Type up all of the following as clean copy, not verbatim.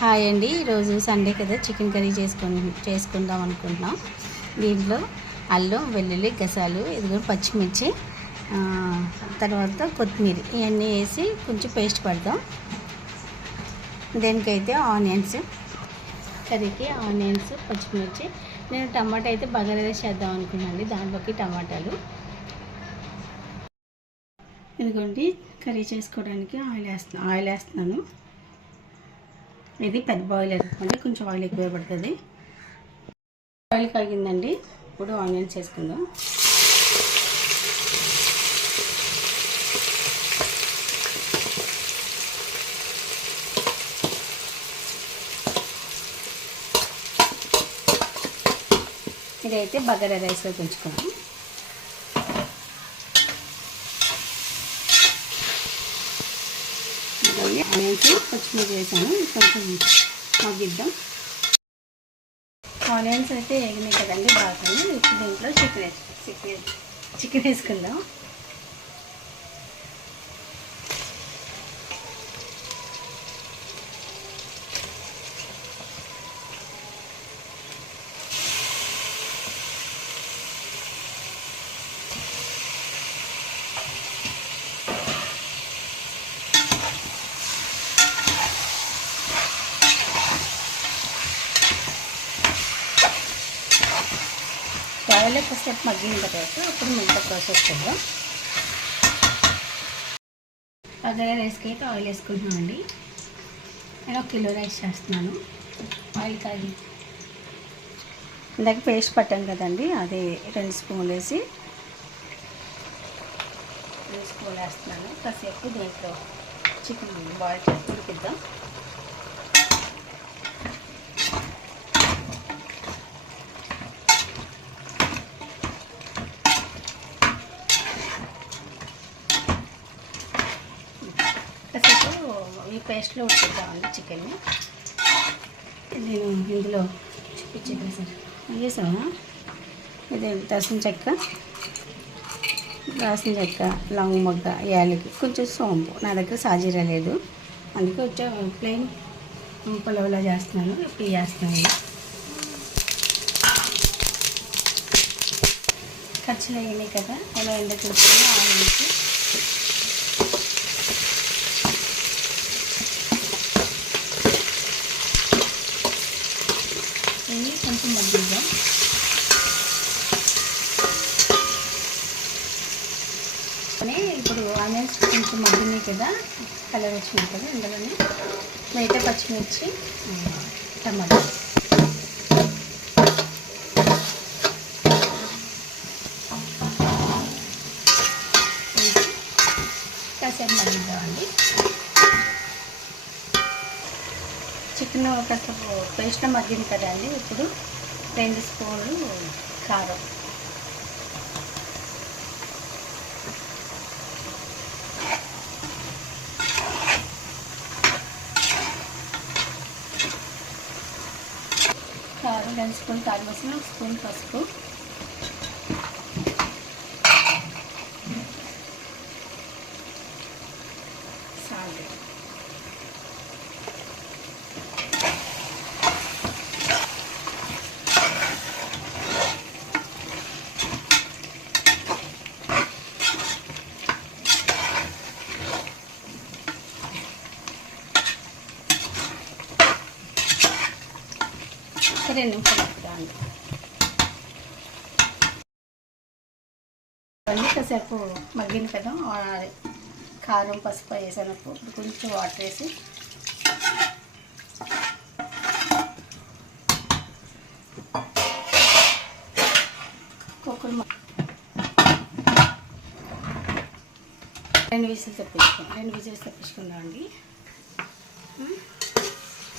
Hi అండి, ఈరోజు Sunday కదా చికెన్ కర్రీ చేసుకుందాం అనుకుంటున్నాం. దీంట్లో అల్లం, వెల్లుల్లి, గసాలు, ఇదిగో పచ్చిమిర్చి, తర్వాత కొత్తిమీర ఇవన్నీ వేసి కొంచెం పేస్ట్ పడదాం. దేనికైతే ఆనియన్స్, కర్రీకి ఆనియన్స్, పచ్చిమిర్చి. నేను టమాటా అయితే బగారా రైస్ చేద్దాం అనుకున్నాను, దాంట్లోకి టమాటాలు. ఇదిగోండి కర్రీ చేసుకోవడానికి ఆయిల్ వేస్తున్నాను. ఇది పెద్ద బాయిలర్ అనుకోండి, కొంచెం ఆయిల్ ఎక్కువ పడుతుంది. ఆయిల్ కాగిందండి, ఇప్పుడు ఆనియన్స్ వేసుకుందాం. ఇదైతే బగారా రైస్లో పెంచుకున్నాం. ఆనియన్స్, పచ్చిమిర్చి వేసాను, కొంచెం మగ్గిద్దాం. ఆనియన్స్ అయితే వేగినాయి కదండి బాగా. ఇప్పుడు దీంట్లో చికెన్ వేసుకుందాం. ఆయిల్ ఎక్కువసేపు మగ్గిన తర్వాత అప్పుడు మిగతా ప్రాసెస్ చేద్దాం. బగారా రైస్కి అయితే ఆయిల్ వేసుకుంటున్నామండి. నేను 1 కిలో రైస్ చేస్తున్నాను. ఆయిల్ కాగి ఇందాక పేస్ట్ పట్టాను కదండి, అది 2 స్పూన్లు వేసి 2 స్పూన్లు వేస్తున్నాను. కాసేపు దీంట్లో చికెన్ బాయిల్ చేసి ఉడికిద్దాం. కాసేపు ఈ పేస్ట్లో ఉడికిద్దామండి చికెన్ని. నేను ఇందులో చూపించేది సార్ వేసాను. ఇది దాల్చిన చెక్క, లవంగ మొగ్గ, యాలకి, కొంచెం సోంపు. నా దగ్గర సాజీరా లేదు, అందుకే కొంచెం ప్లెయిన్ పులావ్లా చేస్తున్నాను. ఇప్పుడు చేస్తున్నాను. ఖర్చులు అయినాయి కదా, అలా ఎండకు తీసుకుని ఆనియన్స్, కొంచెం మగ్గిద్దాం. ఇప్పుడు ఆనియన్స్ కొంచెం మగ్గినాయి కదా, కలర్ వచ్చినాయి కదా, ఇందులోనే మిగతా పచ్చిమిర్చి, టమాటా కాసేపు మగ్గిద్దామండి. చికెన్ కాసేపు పేస్ట్లో మగ్గింది కదండి. ఇప్పుడు 2 స్పూన్లు కారం, కారం 2 స్పూన్లు కారం వేసిన, 1 స్పూన్ పసుపు, సాల్ట్, ఒక 2 నిమిషాలు పెట్టుకోండి. అన్నీ కాసేపు మగ్గింది కదా, కారం పసుపు వేసానప్పుడు ఇప్పుడు కొంచెం వాటర్ వేసి కుక్కర్ 2 విజిల్స్ తెప్పించుకుందామండి.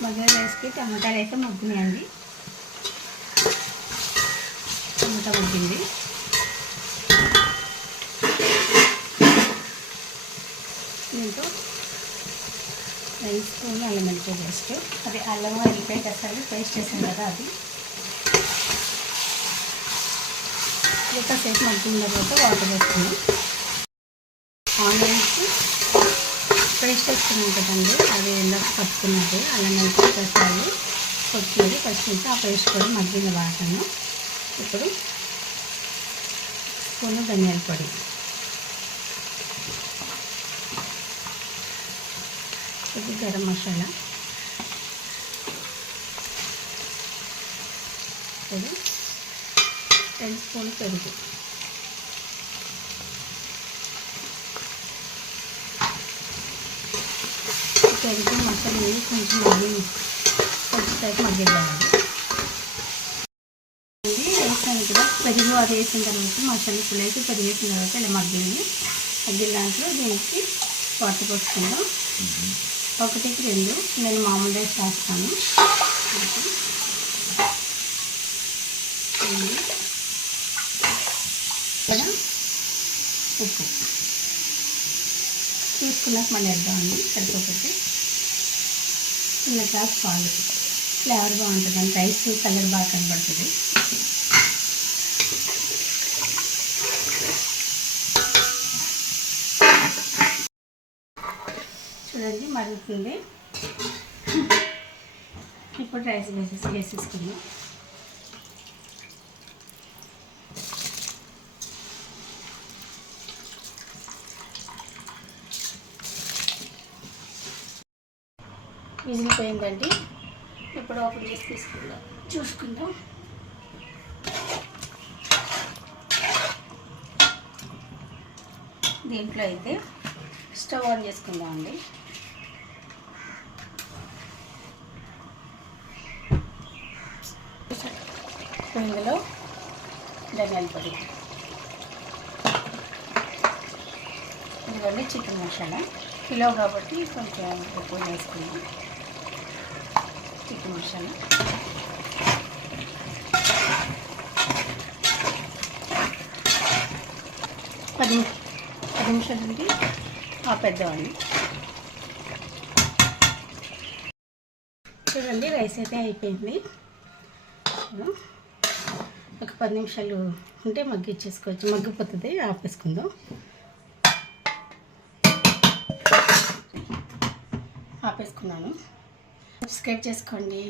బగారా రైస్కి టమాటాలు అయితే మగ్గినాయండి. టమాటా మగ్గింది. దీంతో 2 స్పూన్లు అల్లం వెల్లిపాయ పేస్ట్, అది అల్లం వెల్లిపాయ గసాలు పేస్ట్ చేసాను కదా, అది కాసేపు మగ్గిన తర్వాత వాటర్ వేసుకున్నాం. ఆనియన్స్ పేస్ట్ వేసుకున్నాం కదండి, అది ఎందాక కట్టుకున్నది అల్లం వెల్లుల్లి గసాలు కొత్తిమీర పచ్చిమిర్చి ఆ పేస్ట్ కూడా మగ్గిన వాటను. ఇప్పుడు స్పూను ధనియాల పొడి, ఇది గరం మసాలా, ఇప్పుడు 10 స్పూన్లు పెరుగు, పెరుగు మసాలా వేసి కొంచెం కొద్దిసేపు మగ్గిద్దామండి. వేసాను కూడా పెరుగు అది వేసిన తర్వాత మసాలా పుల్ల వేసి పెరుగు వేసిన తర్వాత ఇలా మగ్గిన దాంట్లో దీనికి వాటర్ పోసుకుందాం. 1కి 2 నేను మామూలు రైస్ వేస్తాను. ఇక్కడ ఉప్పు చూసుకున్నాక మళ్ళీ వేద్దామండి. సరిపోతే చిన్న గ్లాస్ పాలు, ఫ్లేవర్ బాగుంటుందండి, రైస్ కలర్ బాగా కనబడుతుంది. చూడండి మరుగుతుంది. ఇప్పుడు రైస్ వేసేసుకుందాం. విజిల్ పోయిందండి. ఇప్పుడు ఓపెన్ చేసి చూసుకుందాం. దీంట్లో అయితే స్టవ్ ఆన్ చేసుకుందామండి. ఇందులో ధనియాల పొడి, ఇదిగోండి చికెన్ మసాలా, కిలో కాబట్టి కొంచెం ఎక్కువ వేసుకున్నాం. చికెన్ మసాలా, పది నిమిషాలు నుండి ఆపేద్దామండి. చూడండి రైస్ అయితే అయిపోయింది. ఒక 10 నిమిషాలు ఉంటే మగ్గిచ్చేసుకోవచ్చు, మగ్గిపోతుంది. ఆపేసుకుందాం. ఆపేసుకున్నాను. సబ్స్క్రైబ్ చేసుకోండి.